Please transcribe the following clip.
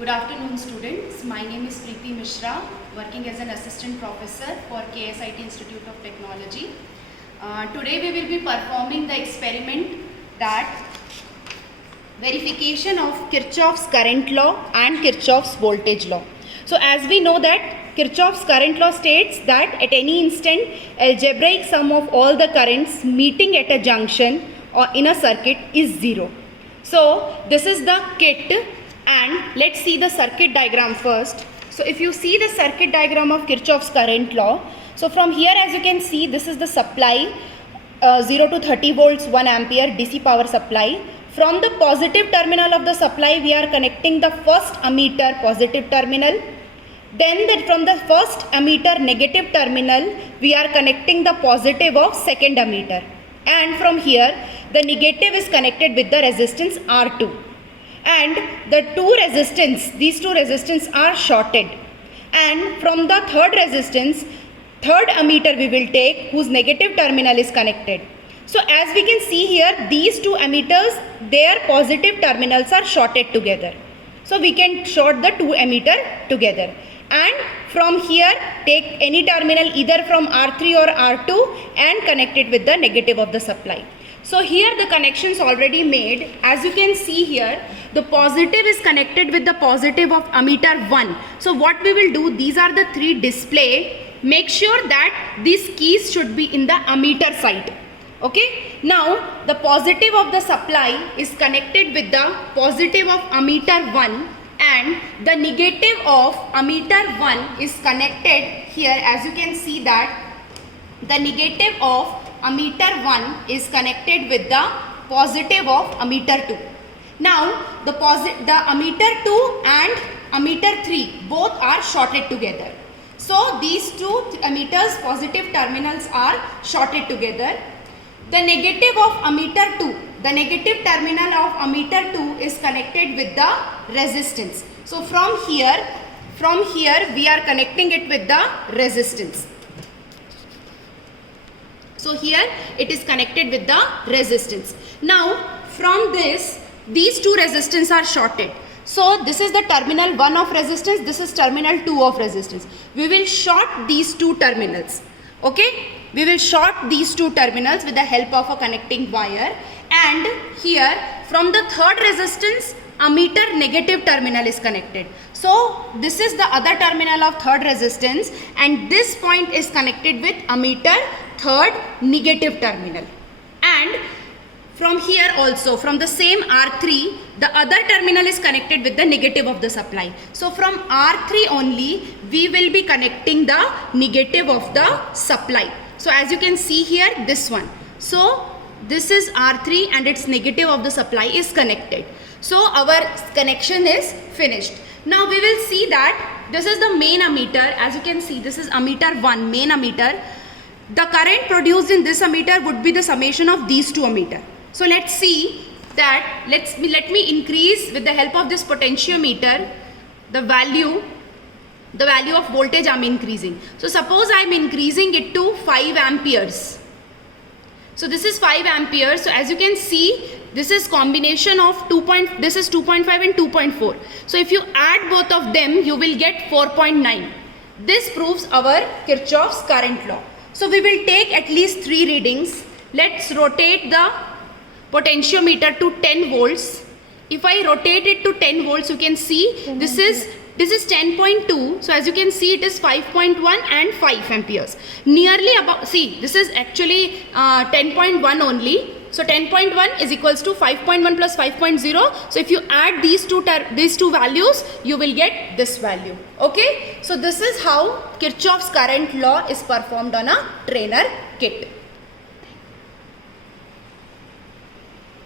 Good afternoon, students. My name is Preeti Mishra, working as an assistant professor for KSIT Institute of Technology. Today we will be performing the experiment that verification of Kirchhoff's current law and Kirchhoff's voltage law. So as we know that Kirchhoff's current law states that at any instant algebraic sum of all the currents meeting at a junction or in a circuit is 0. So this is the kit, and let's see the circuit diagram first. So if you see the circuit diagram of Kirchhoff's current law, so from here as you can see, this is the supply 0 to 30 volts 1 ampere DC power supply. From the positive terminal of the supply we are connecting the first ammeter positive terminal. Then from the first ammeter negative terminal we are connecting the positive of second ammeter. And from here the negative is connected with the resistance R2. And the these two resistance are shorted. And from the third resistance, third ammeter we will take whose negative terminal is connected. So as we can see here, these two ammeters, their positive terminals are shorted together. So we can short the two ammeter together. And from here take any terminal either from R3 or R2 and connect it with the negative of the supply. So here the connections already made. As you can see here, the positive is connected with the positive of ammeter 1. So what we will do, these are the three display. Make sure that these keys should be in the ammeter side. Okay. Now the positive of the supply is connected with the positive of ammeter 1 and the negative of ammeter 1 is connected here. As you can see that the negative of ammeter 1 is connected with the positive of ammeter 2. Now the ammeter 2 and ammeter 3 both are shorted together. So these two ammeters positive terminals are shorted together. The negative of ammeter 2, the negative terminal of ammeter 2 is connected with the resistance. So from here we are connecting it with the resistance. So here it is connected with the resistance. Now from this, these two resistance are shorted. So this is the terminal 1 of resistance, this is terminal 2 of resistance. We will short these two terminals. Okay, we will short these two terminals with the help of a connecting wire. And here from the third resistance, ammeter negative terminal is connected. So this is the other terminal of third resistance and this point is connected with ammeter third negative terminal. And from here also, from the same R3, the other terminal is connected with the negative of the supply. So from R3 only we will be connecting the negative of the supply. So as you can see here, this one. So this is R3 and its negative of the supply is connected. So our connection is finished. Now we will see that this is the main ammeter. As you can see, this is ammeter 1, main ammeter. The current produced in this ammeter would be the summation of these two ammeter. So let's see that, let me increase with the help of this potentiometer the value of voltage I am increasing. So suppose I am increasing it to 5 amperes. So this is 5 amperes. So as you can see, this is combination of this is 2.5 and 2.4. So if you add both of them, you will get 4.9. This proves our Kirchhoff's current law. So we will take at least 3 readings. Let's rotate the potentiometer to 10 volts. If I rotate it to 10 volts, you can see this is 10.2. So as you can see, it is 5.1 and 5 amperes. Nearly about, see, this is actually 10.1 only. So 10.1 is equals to 5.1 plus 5.0. So if you add these two values, you will get this value. Okay. So this is how Kirchhoff's current law is performed on a trainer kit.